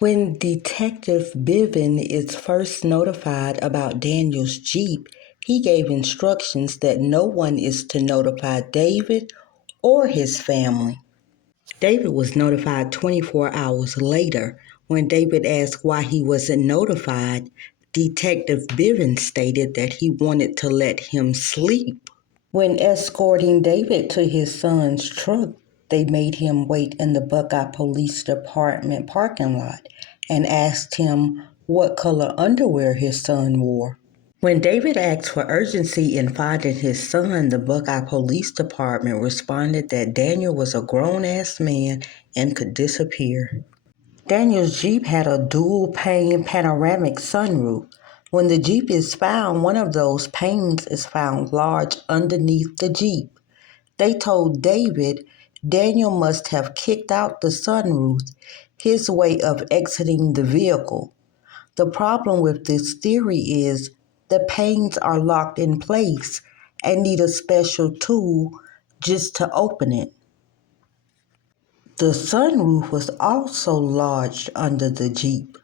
When Detective Bivin is first notified about Daniel's Jeep, he gave instructions that no one is to notify David or his family. David was notified 24 hours later. When David asked why he wasn't notified, Detective Bivin stated that he wanted to let him sleep. When escorting David to his son's truck, they made him wait in the Buckeye Police Department parking lot and asked him what color underwear his son wore. When David asked for urgency in finding his son, the Buckeye Police Department responded that Daniel was a grown-ass man and could disappear. Daniel's Jeep had a dual-pane panoramic sunroof. When the Jeep is found, one of those panes is found large underneath the Jeep. They told David Daniel must have kicked out the sunroof, his way of exiting the vehicle. The problem with this theory is the panes are locked in place and need a special tool just to open it. The sunroof was also lodged under the Jeep.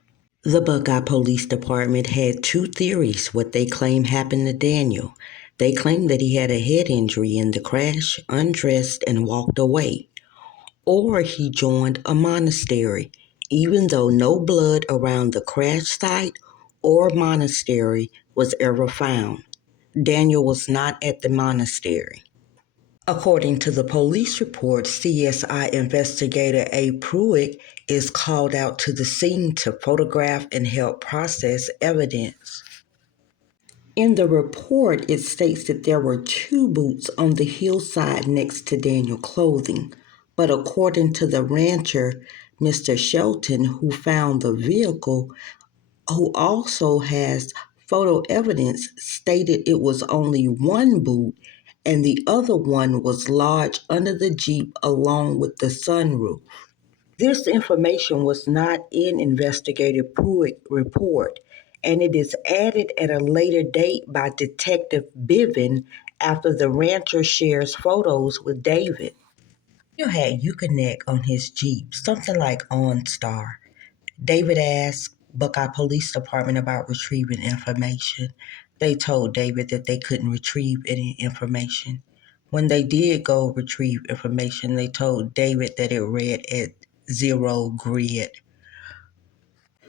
The Buckeye Police Department had two theories what they claim happened to Daniel. They claimed that he had a head injury in the crash, undressed, and walked away. Or he joined a monastery, even though no blood around the crash site or monastery was ever found. Daniel was not at the monastery. According to the police report, CSI investigator A. Pruitt is called out to the scene to photograph and help process evidence. In the report, it states that there were two boots on the hillside next to Daniel's clothing, but according to the rancher, Mr. Shelton, who found the vehicle, who also has photo evidence, stated it was only one boot and the other one was lodged under the Jeep along with the sunroof. This information was not in Investigative Pruitt report, and it is added at a later date by Detective Bivin after the rancher shares photos with David. You had Uconnect on his Jeep, something like OnStar. David asked Buckeye Police Department about retrieving information. They told David that they couldn't retrieve any information. When they did go retrieve information, they told David that it read at 0 grid.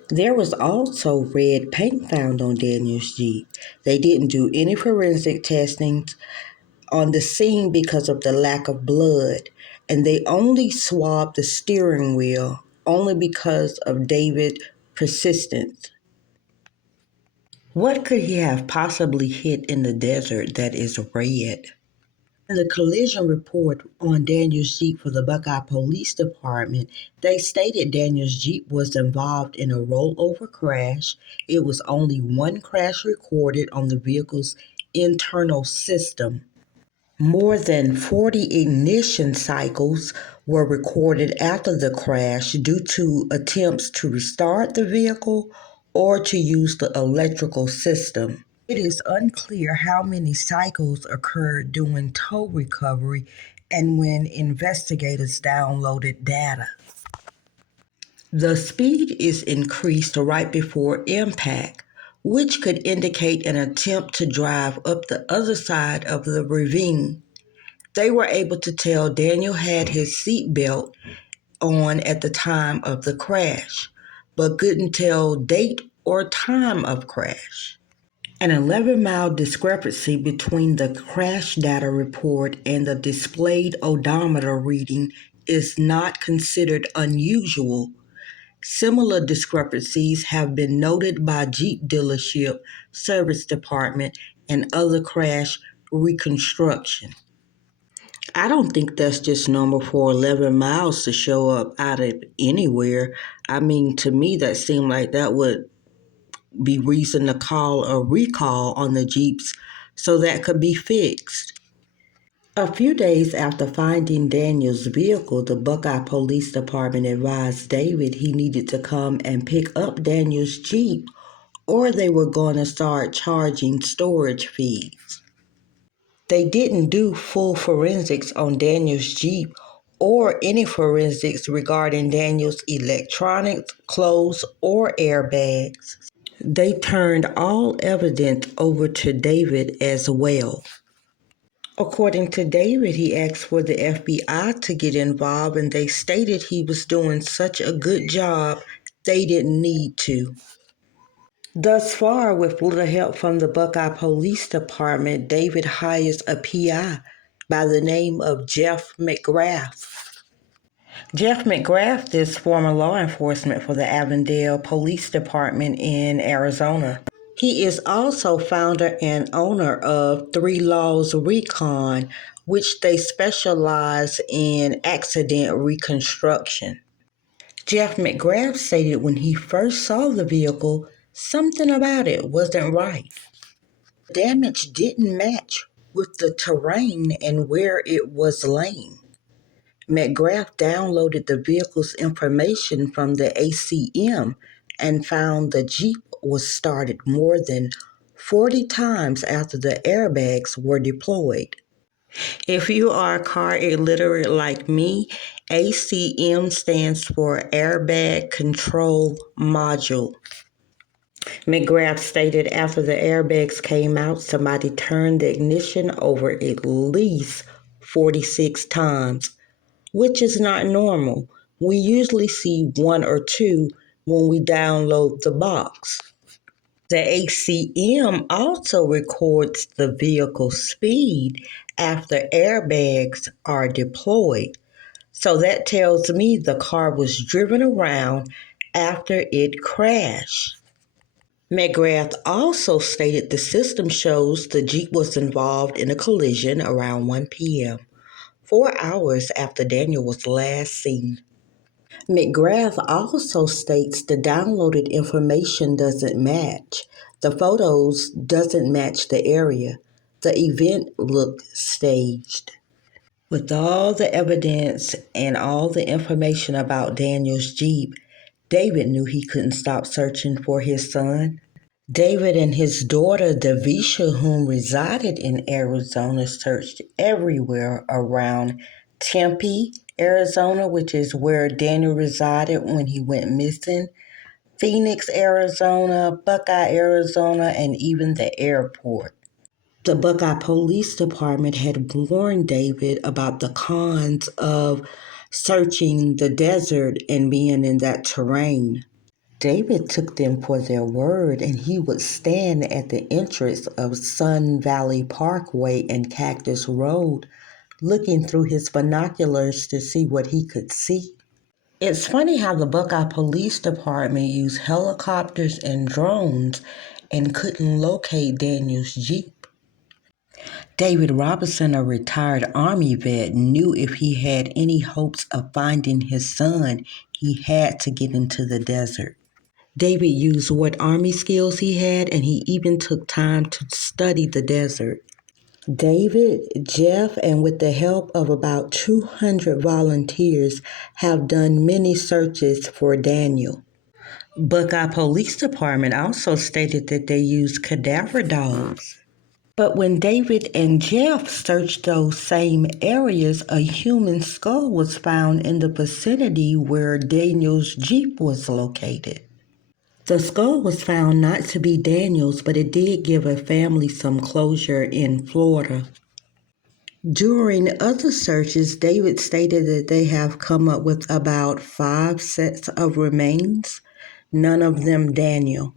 There was also red paint found on Daniel's Jeep. They didn't do any forensic testing on the scene because of the lack of blood, and they only swabbed the steering wheel only because of David's persistence. What could he have possibly hit in the desert that is red? In the collision report on Daniel's Jeep for the Buckeye Police Department, they stated Daniel's Jeep was involved in a rollover crash. It was only one crash recorded on the vehicle's internal system. More than 40 ignition cycles were recorded after the crash due to attempts to restart the vehicle or to use the electrical system. It is unclear how many cycles occurred during tow recovery and when investigators downloaded data. The speed is increased right before impact, which could indicate an attempt to drive up the other side of the ravine. They were able to tell Daniel had his seatbelt on at the time of the crash, but couldn't tell date or time of crash. An 11-mile discrepancy between the crash data report and the displayed odometer reading is not considered unusual. Similar discrepancies have been noted by Jeep dealership, service department, and other crash reconstruction. I don't think that's just normal for 11 miles to show up out of anywhere. I mean, to me, that seemed like that would be reason to call a recall on the Jeeps so that could be fixed. A few days after finding Daniel's vehicle, the Buckeye Police Department advised David he needed to come and pick up Daniel's Jeep or they were going to start charging storage fees. They didn't do full forensics on Daniel's Jeep or any forensics regarding Daniel's electronics, clothes, or airbags. They turned all evidence over to David as well. According to David, he asked for the FBI to get involved, and they stated he was doing such a good job they didn't need to. Thus far, with little help from the Buckeye Police Department, David hires a PI by the name of Jeff McGrath. Jeff McGrath is former law enforcement for the Avondale Police Department in Arizona. He is also founder and owner of Three Laws Recon, which they specialize in accident reconstruction. Jeff McGrath stated when he first saw the vehicle, something about it wasn't right. The damage didn't match with the terrain and where it was laying. McGrath downloaded the vehicle's information from the ACM and found the Jeep was started more than 40 times after the airbags were deployed. If you are car illiterate like me, ACM stands for Airbag Control Module. McGrath stated after the airbags came out, somebody turned the ignition over at least 46 times, which is not normal. We usually see one or two when we download the box. The ACM also records the vehicle's speed after airbags are deployed. So that tells me the car was driven around after it crashed. McGrath also stated the system shows the Jeep was involved in a collision around 1 p.m., 4 hours after Daniel was last seen. McGrath also states the downloaded information doesn't match. The photos doesn't match the area. The event looked staged. With all the evidence and all the information about Daniel's Jeep, David knew he couldn't stop searching for his son. David and his daughter, Davisha, whom resided in Arizona, searched everywhere around Tempe, Arizona, which is where Daniel resided when he went missing, Phoenix, Arizona, Buckeye, Arizona, and even the airport. The Buckeye Police Department had warned David about the cons of searching the desert and being in that terrain. David took them for their word, and he would stand at the entrance of Sun Valley Parkway and Cactus Road, looking through his binoculars to see what he could see. It's funny how the Buckeye Police Department used helicopters and drones and couldn't locate Daniel's Jeep. David Robinson, a retired Army vet, knew if he had any hopes of finding his son, he had to get into the desert. David used what Army skills he had, and he even took time to study the desert. David, Jeff, and with the help of about 200 volunteers, have done many searches for Daniel. Buckeye Police Department also stated that they used cadaver dogs. But when David and Jeff searched those same areas, a human skull was found in the vicinity where Daniel's Jeep was located. The skull was found not to be Daniel's, but it did give a family some closure in Florida. During other searches, David stated that they have come up with about 5 sets of remains, none of them Daniel.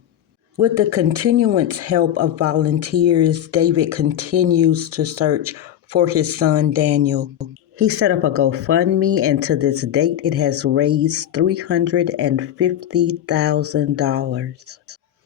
With the continuous help of volunteers, David continues to search for his son Daniel. He set up a GoFundMe, and to this date, it has raised $350,000.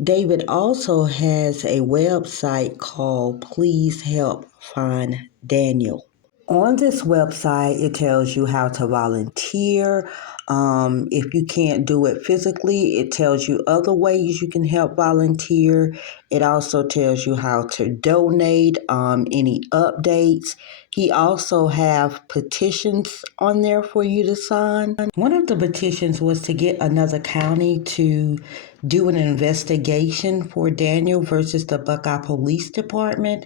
David also has a website called Please Help Find Daniel. On this website, it tells you how to volunteer. If you can't do it physically, it tells you other ways you can help volunteer. It also tells you how to donate, any updates. He also have petitions on there for you to sign. One of the petitions was to get another county to do an investigation for Daniel versus the Buckeye Police Department.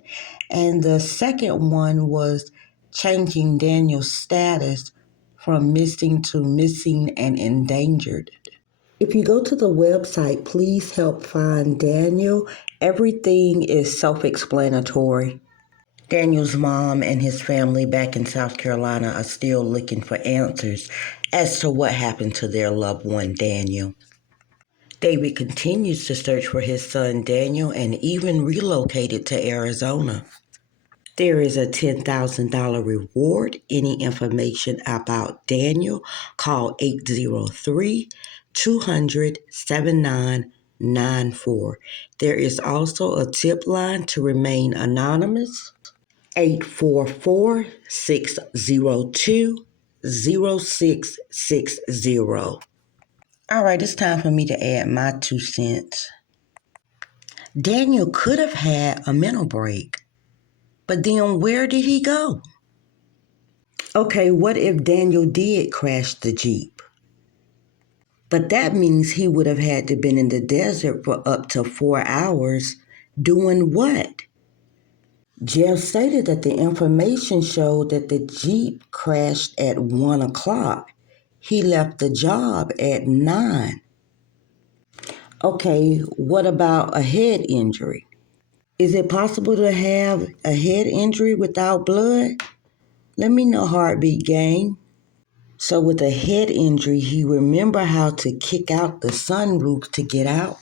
And the second one was changing Daniel's status from missing to missing and endangered. If you go to the website, please help find Daniel. Everything is self-explanatory. Daniel's mom and his family back in South Carolina are still looking for answers as to what happened to their loved one, Daniel. David continues to search for his son, Daniel, and even relocated to Arizona. There is a $10,000 reward. Any information about Daniel, call 803-200-7994. There is also a tip line to remain anonymous, 844-602-0660. All right, it's time for me to add my 2 cents. Daniel could have had a mental break, but then where did he go? Okay, what if Daniel did crash the Jeep? But that means he would have had to been in the desert for up to 4 hours doing what? Jeff stated that the information showed that the Jeep crashed at 1 o'clock. He left the job at 9. Okay, what about a head injury? Is it possible to have a head injury without blood? Let me know, Heartbeat Gang. So with a head injury, he remembered how to kick out the sunroof to get out,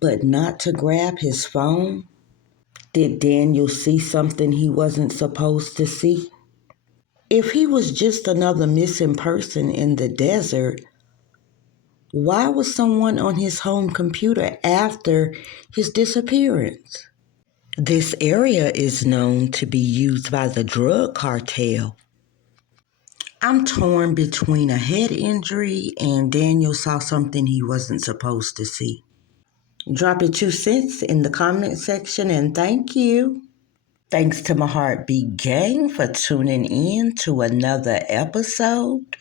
but not to grab his phone. Did Daniel see something he wasn't supposed to see? If he was just another missing person in the desert, why was someone on his home computer after his disappearance? This area is known to be used by the drug cartel. I'm torn between a head injury and Daniel saw something he wasn't supposed to see. Drop your 2 cents in the comment section and thank you. Thanks to my Heartbeat Gang for tuning in to another episode.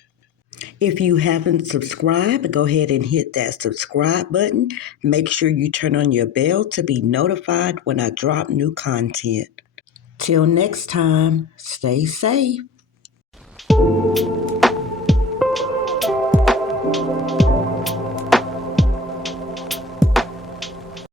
If you haven't subscribed, go ahead and hit that subscribe button. Make sure you turn on your bell to be notified when I drop new content. Till next time, stay safe.